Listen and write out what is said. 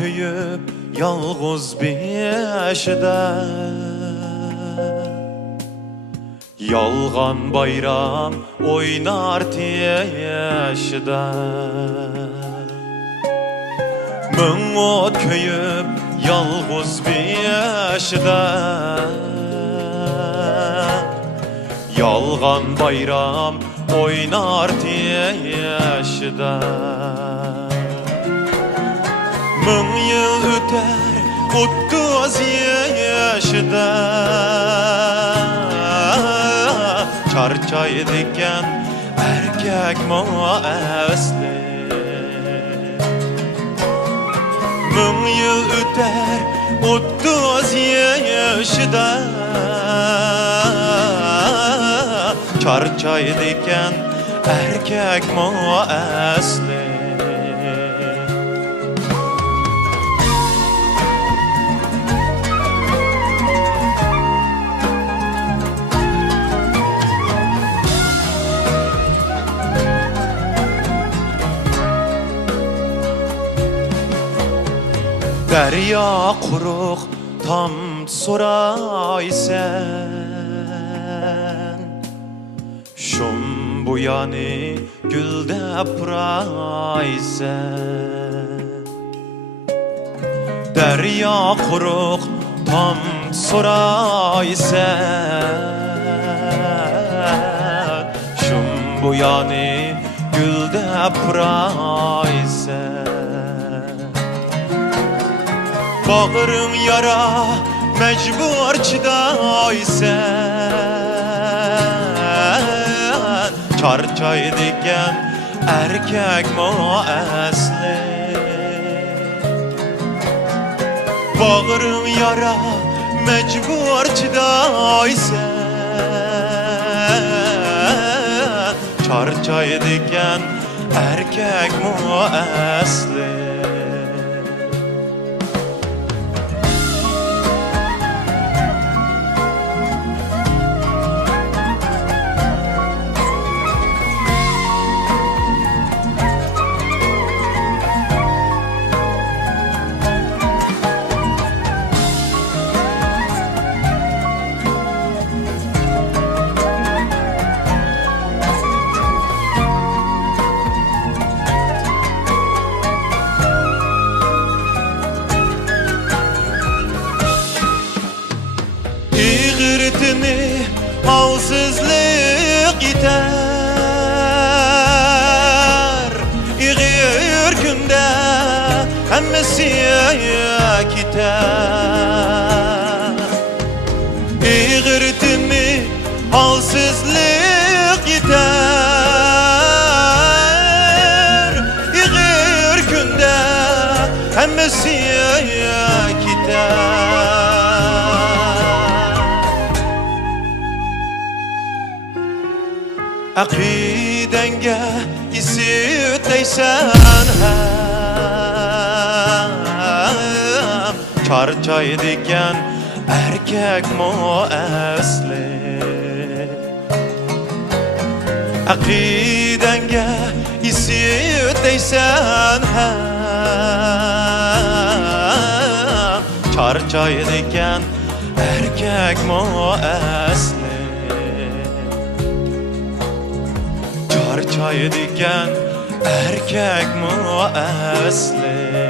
köyüp yalğız beşide Yalğan bayram oynar teşide Mün ot köyüp yalğız beşide Yalğan bayram oynar teşide Mün yıl öter otuz yaşda Çarçay diken erkek muasli Mün yıl öter otuz yaşda Çarçay diken erkek muasli Derya kuruk tam soraysen Şum bu yani gülde praysen Derya kuruk tam soraysen Şum bu yani gülde praysen Bağırın yara mecbur çidaysen Çarçay diken erkek muasli Bağırın yara mecbur çidaysen Çarçay diken erkek muasli İğirtini halsızlık iter İğir günde hemmesi gider İğirtini halsızlık iter İğir günde hemmesi gider Akidenge isiteysen hem Çarçay diken erkek muasli Akidenge isiteysen hem Çarçay diken erkek muasli Çarçay diken erkek muasli